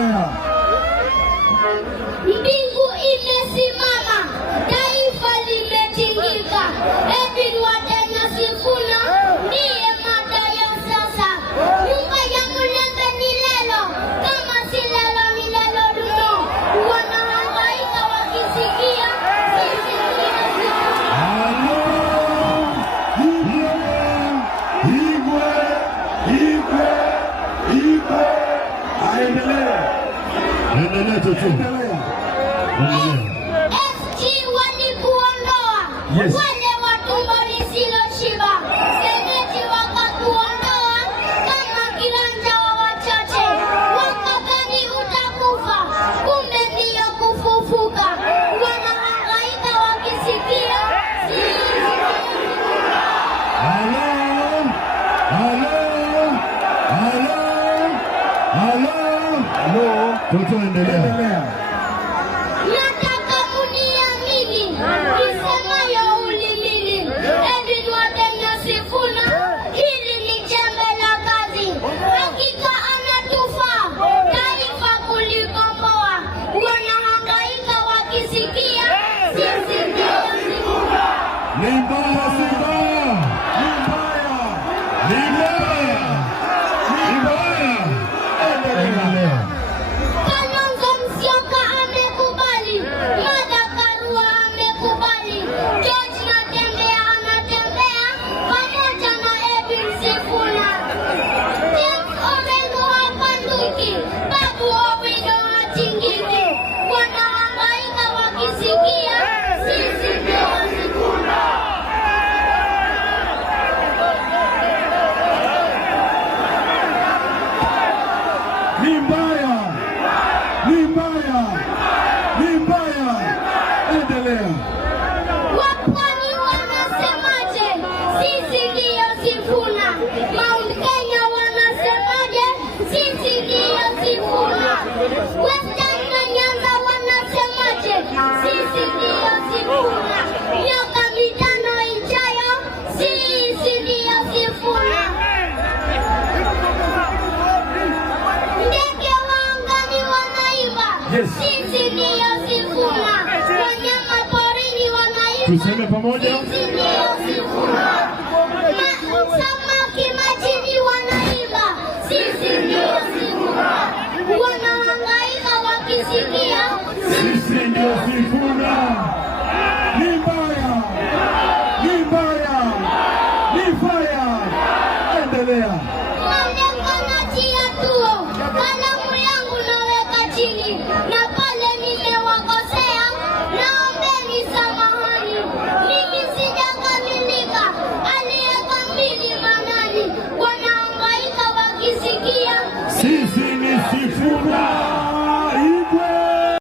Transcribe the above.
Endelea. Mbingu imesimama, taifa limetingika. Edwin Wadena Sifuna ndiye mada ya sasa. Nyumba ya Mulembe ni lelo, kama si lelo ni lelo dumo. Wanahangaika wakisikia sisi Endelea tu. FG walikuondoa. Yes. Wale watumbo lisiloshiba. Seneti wakakuondoa kama kiranja wa wachache. Wakadhani utakufa, kumbe ndiyo kufufuka. Wanahangaika wakisikia sisi. Hello. Endelea. Nataka muniamini nisemayo ulimini. Edwin Wadena Sifuna, hili ni jembe la kazi. Hakika anatufaa taifa kulikomboa. Wanahangaika wakisikia sisi ndio Sifuna. Ni mbaya, si mbaya. Ni mbaya. Endelea. Kalonzo Musyoka amekubali, Martha Karua amekubali, George Natembeya anatembea pamoja na Edwin Sifuna. James Orengo hapanduki, Babu Owino hatingiki. Wanahangaika wakisikia sisi ndio Sifuna. Ni mbaya. Endelea. Wapwani wanasemaje? Sisi ndio Sifuna. Mount Kenya wanasemaje? Sisi ndio Sifuna. Western na Nyanza wanasemaje? Sisi ndio Sifuna. Miaka mitano ijayo, sisi ndio Sifuna. Ndege wa angani wanaimba. Yes. Sisi ndio Sifuna. Wanyama porini wanaimba. Tuseme pamoja. Sisi ndio Sifuna. Samaki majini wanaimba. Sisi ndio Sifuna. Wanahangaika wakisikia Sisi ndio Sifuna.